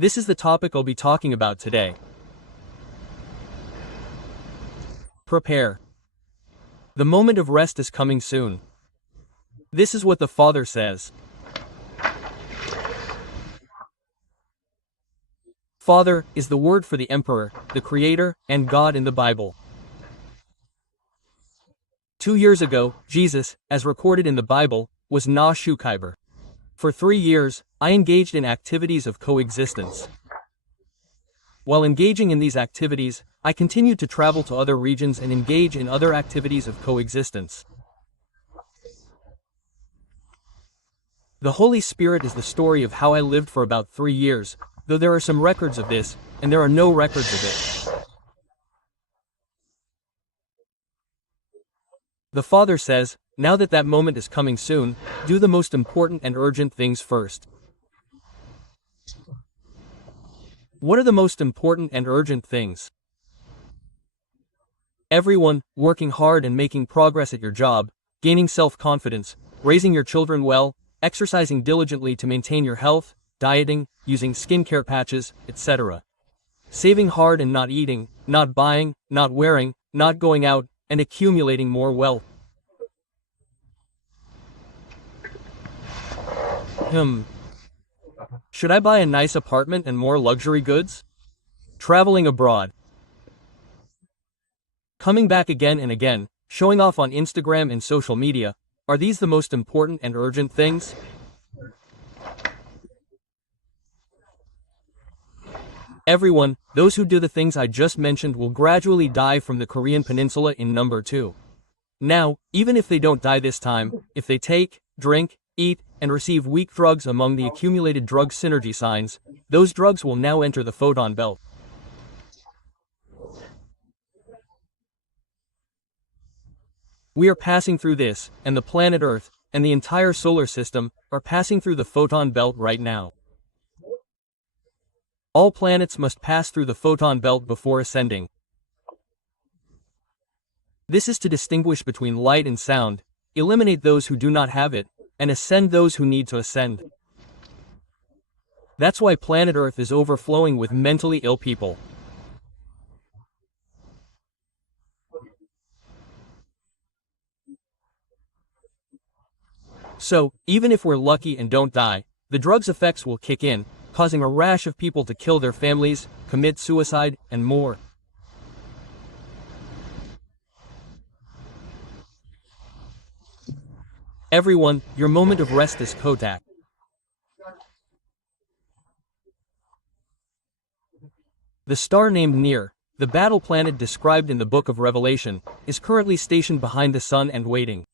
This is the topic I'll be talking about today. Prepare. The moment of rest is coming soon. This is what the Father says. Father is the word for the Emperor, the Creator, and God in the Bible. 2 years ago, Jesus, as recorded in the Bible, was Na Shukiber. For 3 years, I engaged in activities of coexistence. While engaging in these activities, I continued to travel to other regions and engage in other activities of coexistence. The Holy Spirit is the story of how I lived for about 3 years, though there are some records of this, and there are no records of it. The Father says, now that that moment is coming soon, do the most important and urgent things first. What are the most important and urgent things? Everyone, working hard and making progress at your job, gaining self-confidence, raising your children well, exercising diligently to maintain your health, dieting, using skincare patches, etc. Saving hard and not eating, not buying, not wearing, not going out, and accumulating more wealth. Should I buy a nice apartment and more luxury goods? Traveling abroad. Coming back again and again, showing off on Instagram and social media, are these the most important and urgent things? Everyone, those who do the things I just mentioned will gradually die from the Korean peninsula in number 2. Now, even if they don't die this time, if they take, drink, eat, and receive weak drugs among the accumulated drug synergy signs, those drugs will now enter the photon belt. We are passing through this, and the planet Earth, and the entire solar system, are passing through the photon belt right now. All planets must pass through the photon belt before ascending. This is to distinguish between light and sound, eliminate those who do not have it, and ascend those who need to ascend. That's why planet Earth is overflowing with mentally ill people. So, even if we're lucky and don't die, the drug's effects will kick in, causing a rash of people to kill their families, commit suicide, and more. Everyone, your moment of rest is Kotak. The star named Near, the battle planet described in the Book of Revelation, is currently stationed behind the sun and waiting.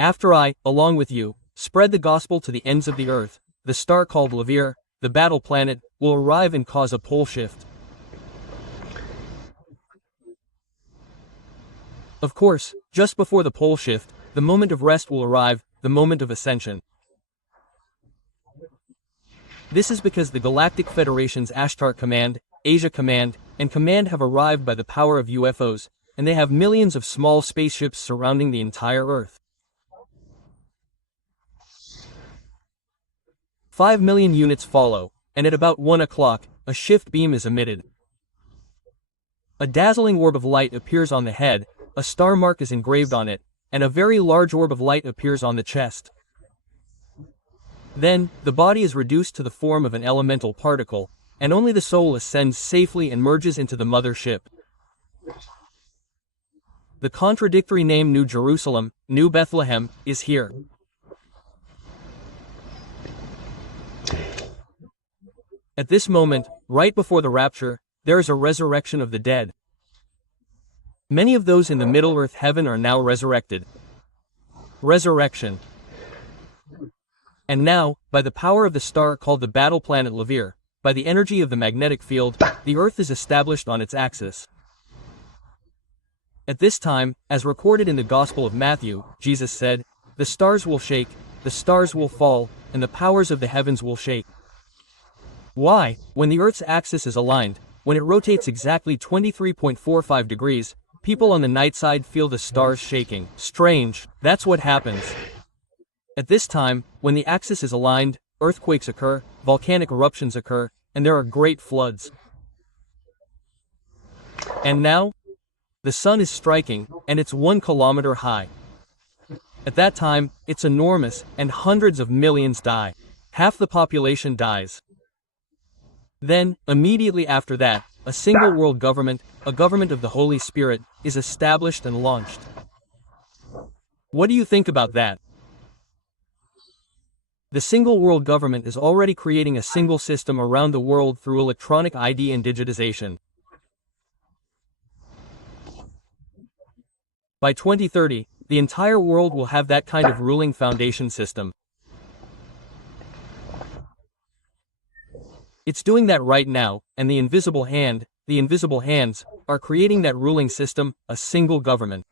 After I, along with you, spread the gospel to the ends of the earth, the star called Lavir, the battle planet, will arrive and cause a pole shift. Of course, just before the pole shift, the moment of rest will arrive, the moment of ascension. This is because the Galactic Federation's Ashtar Command, Asia Command, and Command have arrived by the power of UFOs, and they have millions of small spaceships surrounding the entire Earth. 5 million units follow, and at about 1 o'clock, a shift beam is emitted. A dazzling orb of light appears on the head, a star mark is engraved on it, and a very large orb of light appears on the chest. Then, the body is reduced to the form of an elemental particle, and only the soul ascends safely and merges into the mother ship. The contradictory name New Jerusalem, New Bethlehem, is here. At this moment, right before the rapture, there is a resurrection of the dead. Many of those in the Middle Earth heaven are now resurrected. Resurrection. And now, by the power of the star called the battle planet Lavir, by the energy of the magnetic field, the Earth is established on its axis. At this time, as recorded in the Gospel of Matthew, Jesus said, "The stars will shake, the stars will fall, and the powers of the heavens will shake." Why? When the Earth's axis is aligned, when it rotates exactly 23.45 degrees, people on the night side feel the stars shaking. Strange, that's what happens. At this time, when the axis is aligned, earthquakes occur, volcanic eruptions occur, and there are great floods. And now, the sun is striking, and it's 1 kilometer high. At that time, it's enormous, and hundreds of millions die. Half the population dies. Then, immediately after that, a single world government, a government of the Holy Spirit, is established and launched. What do you think about that? The single world government is already creating a single system around the world through electronic ID and digitization. By 2030, the entire world will have that kind of ruling foundation system. It's doing that right now, and the invisible hand, the invisible hands, are creating that ruling system, a single government.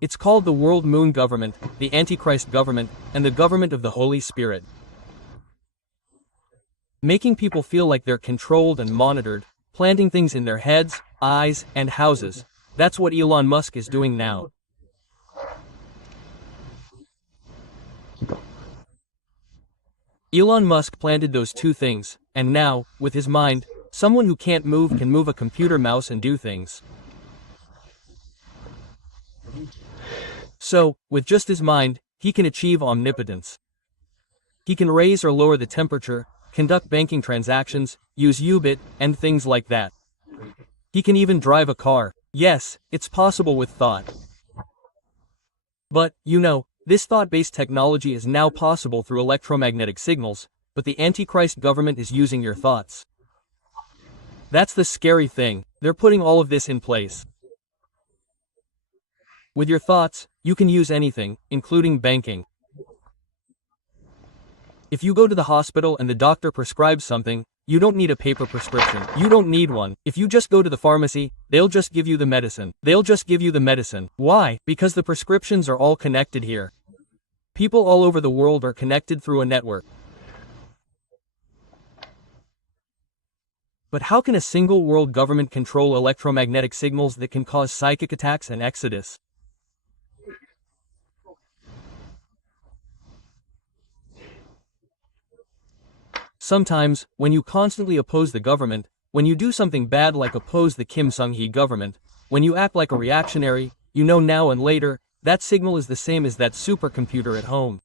It's called the World Moon Government, the Antichrist government, and the government of the Holy Spirit. Making people feel like they're controlled and monitored, planting things in their heads, eyes, and houses. That's what Elon Musk is doing now. Elon Musk planted those two things, and now, with his mind, someone who can't move can move a computer mouse and do things. So, with just his mind, he can achieve omnipotence. He can raise or lower the temperature, conduct banking transactions, use U-bit, and things like that. He can even drive a car. Yes, it's possible with thought. But, you know, this thought-based technology is now possible through electromagnetic signals, but the Antichrist government is using your thoughts. That's the scary thing. They're putting all of this in place. With your thoughts, you can use anything, including banking. If you go to the hospital and the doctor prescribes something, you don't need a paper prescription. You don't need one. If you just go to the pharmacy, they'll just give you the medicine. Why? Because the prescriptions are all connected here. People all over the world are connected through a network. But how can a single world government control electromagnetic signals that can cause psychic attacks and exodus? Sometimes, when you constantly oppose the government, when you do something bad like oppose the Kim Sung-hee government, when you act like a reactionary, you know now and later, that signal is the same as that supercomputer at home.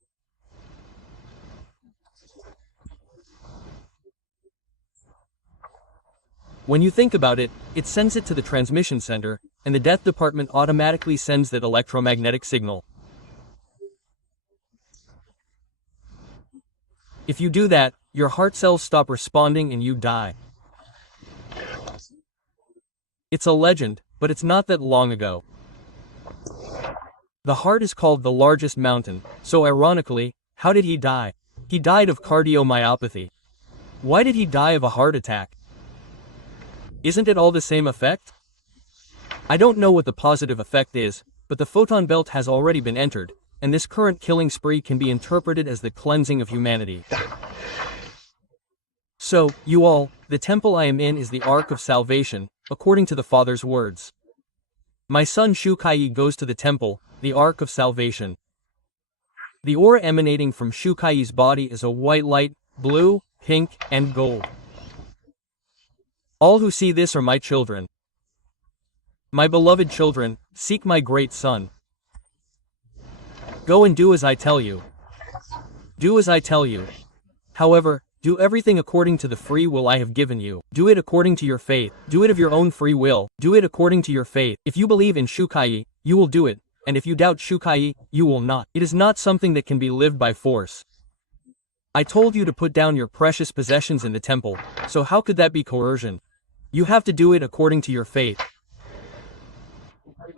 When you think about it, it sends it to the transmission center, and the death department automatically sends that electromagnetic signal. If you do that, your heart cells stop responding and you die. It's a legend, but it's not that long ago. The heart is called the largest mountain, so ironically, how did he die? He died of cardiomyopathy. Why did he die of a heart attack? Isn't it all the same effect? I don't know what the positive effect is, but the photon belt has already been entered, and this current killing spree can be interpreted as the cleansing of humanity. So, you all, the temple I am in is the Ark of Salvation, according to the Father's words. My son Shu Kai goes to the temple, the Ark of Salvation. The aura emanating from Shu Kai's body is a white light, blue, pink, and gold. All who see this are my children. My beloved children, seek my great son. Go and do as I tell you. Do as I tell you. However, do everything according to the free will I have given you. Do it according to your faith. Do it of your own free will. Do it according to your faith. If you believe in Shukai, you will do it, and if you doubt Shukai, you will not. It is not something that can be lived by force. I told you to put down your precious possessions in the temple, so how could that be coercion? You have to do it according to your faith.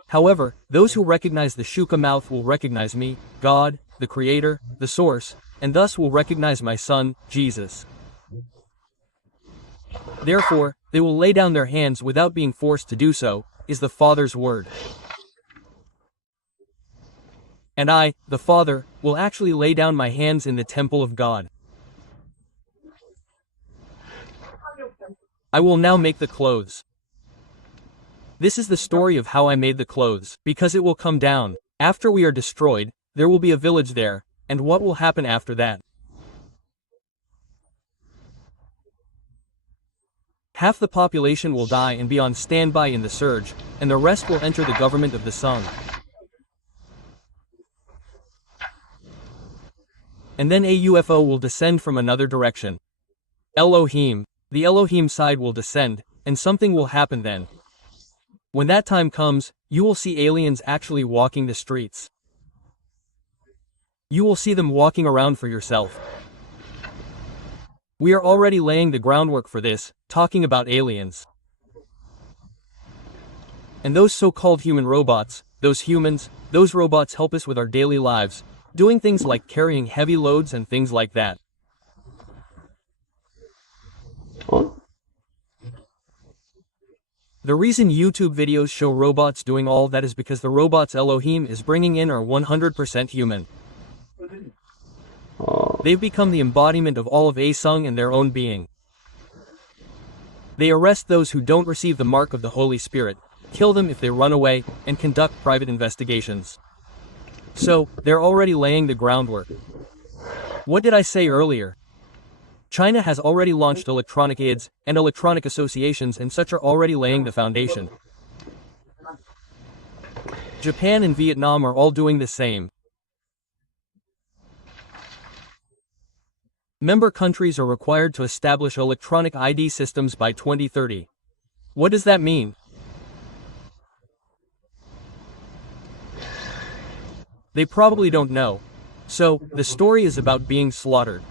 However, those who recognize the Shuka mouth will recognize me, God, the Creator, the Source, and thus will recognize my Son, Jesus. Therefore, they will lay down their hands without being forced to do so, is the Father's word. And I, the Father, will actually lay down my hands in the temple of God. I will now make the clothes. This is the story of how I made the clothes, because it will come down. After we are destroyed, there will be a village there, and what will happen after that? Half the population will die and be on standby in the surge, and the rest will enter the government of the Sun. And then a UFO will descend from another direction. Elohim, the Elohim side will descend, and something will happen then. When that time comes, you will see aliens actually walking the streets. You will see them walking around for yourself. We are already laying the groundwork for this, talking about aliens. And those so-called human robots, those robots help us with our daily lives, doing things like carrying heavy loads and things like that. The reason YouTube videos show robots doing all that is because the robots Elohim is bringing in are 100% human. They've become the embodiment of all of Asung and their own being. They arrest those who don't receive the mark of the Holy Spirit, kill them if they run away, and conduct private investigations. So, they're already laying the groundwork. What did I say earlier? China has already launched electronic aids, and electronic associations and such are already laying the foundation. Japan and Vietnam are all doing the same. Member countries are required to establish electronic ID systems by 2030. What does that mean? They probably don't know. So, the story is about being slaughtered.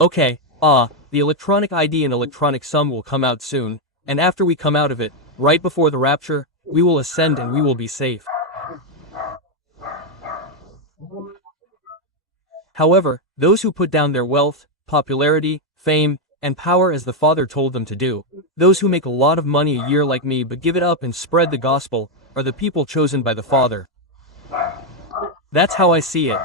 Okay, the electronic ID and electronic sum will come out soon, and after we come out of it, right before the rapture, we will ascend and we will be safe. However, those who put down their wealth, popularity, fame, and power as the Father told them to do, those who make a lot of money a year like me but give it up and spread the gospel, are the people chosen by the Father. That's how I see it.